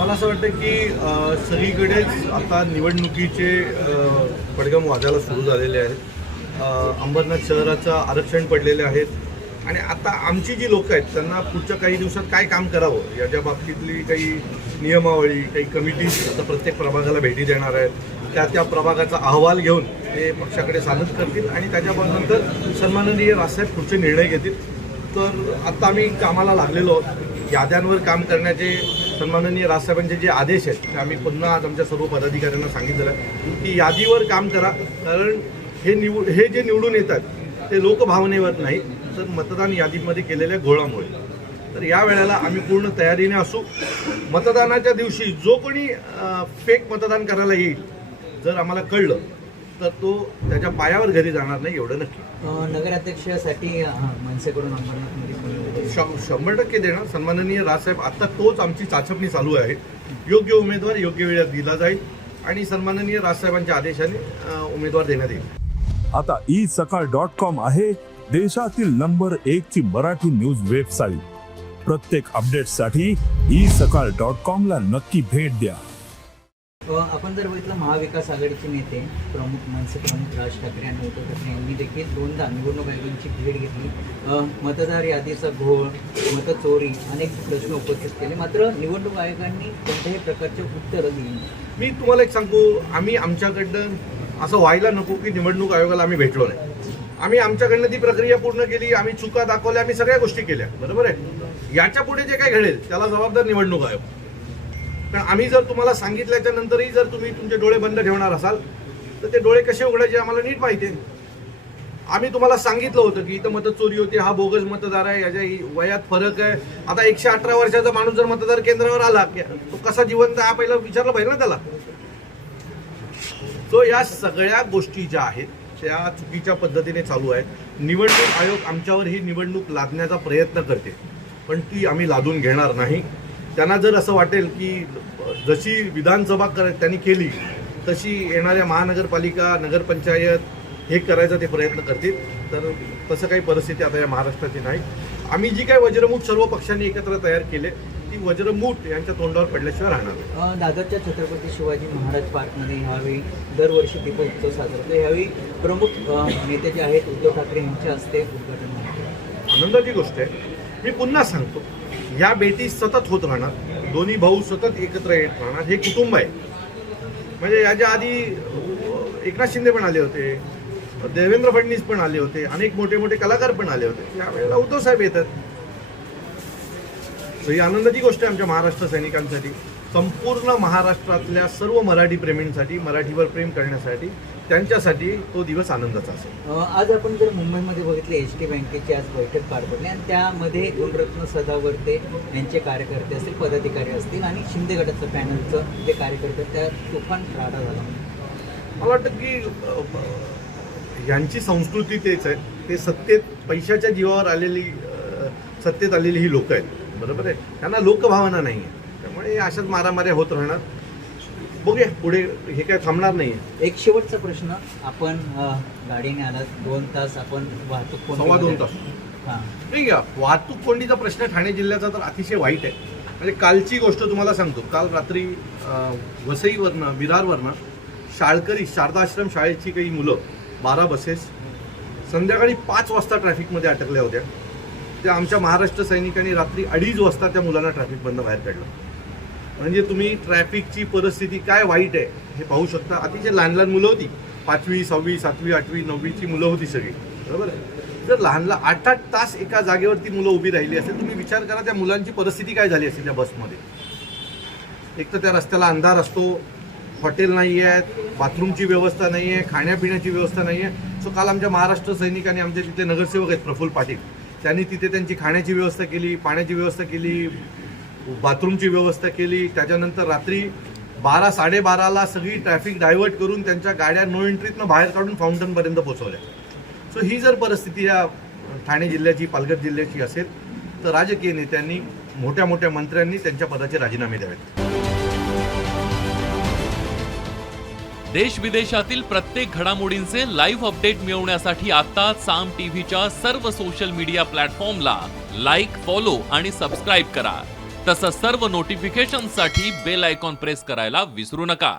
मला असं वाटतं की सगळीकडेच आता निवडणुकीचे पडघम वाजायला सुरू झालेले आहेत. अंबरनाथ शहराचं आरक्षण पडलेले आहेत आणि आता आमची जी लोकं आहेत त्यांना पुढच्या काही दिवसात काय काम करावं याच्या बाबतीतली काही नियमावळी, काही कमिटीज आता प्रत्येक प्रभागाला भेटी देणार आहेत. त्या प्रभागाचा अहवाल घेऊन ते पक्षाकडे सादर करतील आणि त्याच्यानंतर सन्माननीय राजसाहेब पुढचे निर्णय घेतील. तर आता आम्ही कामाला लागलेलो आहोत. याद्यांवर काम करण्याचे सन्माननीय राजसाहेबांचे जे आदेश आहेत ते आम्ही पुन्हा आज आमच्या सर्व पदाधिकाऱ्यांना सांगितलेलं आहे की यादीवर काम करा. कारण हे जे निवडून येतात ते लोकभावनेवर नाही तर मतदान यादीमध्ये केलेल्या घोळामुळे. तर या वेळेला आम्ही पूर्ण तयारीने असू. मतदानाच्या दिवशी जो कोणी फेक मतदान करायला येईल जर आम्हाला कळलं तर तो त्याच्या पायावर घरी जाणार नाही एवढं नक्की. नगराध्यक्षासाठी मनसेकडून अंबरनाथमध्ये 100% देणार. सन्माननीय राजसाहेब आता तोच आमची चाचपणी चालू आहे. योग्य उमेदवार योग्य वेळेत दिला जाईल आणि सन्माननीय राजसाहेबांच्या आदेशाने उमेदवार देण्यात येईल. आता isakal.com आहे देशातील नंबर 1 ची मराठी न्यूज वेबसाईट. प्रत्येक अपडेटसाठी isakal.com ला नक्की भेट द्या. आपण जर बघितलं महाविकास आघाडीचे नेते प्रमुख मनसे प्रमुख राज ठाकरे आणि उद्धव ठाकरे यांनी देखील दोनदा निवडणूक आयोगांची भेट घेतली. मतदार यादीचा घोळ, मतचोरी अनेक प्रश्न उपस्थित केले. मात्र निवडणूक आयोगांनी कोणत्याही प्रकारचे उत्तरं दिली नाही. मी तुम्हाला एक सांगू, आम्ही आमच्याकडनं असं व्हायला नको की निवडणूक आयोगाला आम्ही भेटलो नाही. आम्ही आमच्याकडनं ती प्रक्रिया पूर्ण केली. आम्ही चुका दाखवल्या, आम्ही सगळ्या गोष्टी केल्या. बरोबर आहे. याच्या पुढे जे काय घडेल त्याला जबाबदार निवडणूक आयोग. कारण आम्ही जर तुम्हाला सांगितल्याच्या नंतरही जर तुम्ही तुमचे डोळे बंद ठेवणार असाल तर ते डोळे कसे उघडायचे आम्हाला नीट माहिती आहे. आम्ही तुम्हाला सांगितलं होतं की इथं मतचोरी होती, हा बोगस मतदार आहे, याच्या वयात फरक आहे. आता 118 वर्षाचा माणूस जर मतदार केंद्रावर आला तो कसा जिवंत आहे हा पहिला विचारलं पाहिजे ना त्याला. तो या सगळ्या गोष्टी ज्या आहेत त्या चुकीच्या पद्धतीने चालू आहेत. निवडणूक आयोग आमच्यावर ही निवडणूक लादण्याचा प्रयत्न करते पण ती आम्ही लादून घेणार नाही. त्यांना जर असं वाटेल की जशी विधानसभा त्यांनी केली तशी येणाऱ्या महानगरपालिका नगरपंचायत हे करायचा ते प्रयत्न करतील. तर तसं काही परिस्थिती आता या महाराष्ट्राची नाही. आम्ही जी काही वज्रमूठ सर्व पक्षांनी एकत्र तयार केले ती वज्रमूठ यांच्या तोंडावर पडल्याशिवाय राहणार. दादरच्या छत्रपती शिवाजी महाराज पार्कमध्ये ह्यावेळी दरवर्षी दीपोत्सव साजरा होतो. ह्यावेळी प्रमुख नेते जे आहेत उद्धव ठाकरे यांच्या हस्ते उद्घाटन होतं. आनंदाची गोष्ट आहे. मी पुन्हा सांगतो, या भेटी सतत होत राहणार. दोन्ही भाऊ सतत एकत्र येत राहणार. हे कुटुंब आहे. म्हणजे याच्या आधी एकनाथ शिंदे पण आले होते, देवेंद्र फडणवीस पण आले होते, अनेक मोठे मोठे कलाकार पण आले होते. यावेळेला उद्धव साहेब येतात. ही आनंदाची गोष्ट आहे आमच्या महाराष्ट्र सैनिकांसाठी, संपूर्ण महाराष्ट्रातल्या सर्व मराठी प्रेमींसाठी, मराठीवर प्रेम करण्यासाठी, त्यांच्यासाठी तो दिवस आनंदाचा असेल. आज आपण जर मुंबईमध्ये बघितले एच.डी. बँकेची आज बैठक पार पडली आणि त्यामध्ये गुणरत्न सदावर्ते यांचे कार्यकर्ते असतील, पदाधिकारी असतील आणि शिंदे गटाचं पॅनलचं जे कार्यकर्ते त्या तुफान राडा झाला. मला वाटतं की यांची संस्कृती तेच आहे. ते सत्तेत पैशाच्या जीवावर आलेली सत्तेत आलेली ही लोक आहेत. बरोबर आहे. त्यांना लोकभावना नाही आहे. त्यामुळे अशाच मारामाऱ्या होत राहणार. बघूया पुढे, हे काय थांबणार नाही. एक शेवटचा प्रश्न, आपण गाडीने आलात 2 तास, आपण वाहतूक 2.25 तास. हां नाही का, वाहतूक कोंडीचा प्रश्न ठाणे जिल्ह्याचा तर अतिशय वाईट आहे. म्हणजे कालची गोष्ट तुम्हाला सांगतो. काल रात्री वसईवरनं विरारवरनं शाळकरी शारदाश्रम शाळेची काही मुलं 12 बसेस संध्याकाळी 5 वाजता ट्रॅफिकमध्ये अटकल्या होत्या. त्या आमच्या महाराष्ट्र सैनिकांनी रात्री 2:30 वाजता त्या मुलांना ट्रॅफिक बंद बाहेर काढलं. म्हणजे तुम्ही ट्रॅफिकची परिस्थिती काय वाईट आहे हे पाहू शकता. अतिशय लहान लहान मुलं होती. 5वी 6वी 7वी 8वी 9वीची मुलं होती सगळी. बरोबर आहे. जर लहान 8-8 तास एका जागेवरती मुलं उभी राहिली असेल तुम्ही विचार करा त्या मुलांची परिस्थिती काय झाली असेल त्या बसमध्ये. एक तर त्या रस्त्याला अंधार असतो, हॉटेल नाही आहेत, बाथरूमची व्यवस्था नाही आहे, खाण्यापिण्याची व्यवस्था नाही आहे. सो काल आमच्या महाराष्ट्र सैनिकांनी, आमचे तिथले नगरसेवक आहेत प्रफुल्ल पाटील, त्यांनी तिथे त्यांची खाण्याची व्यवस्था केली, पाण्याची व्यवस्था केली, बाथरूमची व्यवस्था केली. त्याच्यानंतर रात्री 12-12:30ला सगळी ट्रॅफिक डायव्हर्ट करून त्यांच्या गाड्या नो एंट्रीतनं बाहेर काढून फाउंटनपर्यंत पोहोचवल्या. सो ही जर परिस्थिती या ठाणे जिल्ह्याची, पालघर जिल्ह्याची असेल तर राजकीय नेत्यांनी, मोठ्या मोठ्या मंत्र्यांनी त्यांच्या पदाचे राजीनामे द्यावेत. देश विदेशातील प्रत्येक घडामोडींचे लाईव्ह अपडेट मिळवण्यासाठी आता साम टीव्हीच्या सर्व सोशल मीडिया प्लॅटफॉर्मला लाईक, फॉलो आणि सबस्क्राईब करा. तसंच सर्व नोटिफिकेशनसाठी बेल आयकॉन प्रेस करायला विसरू नका.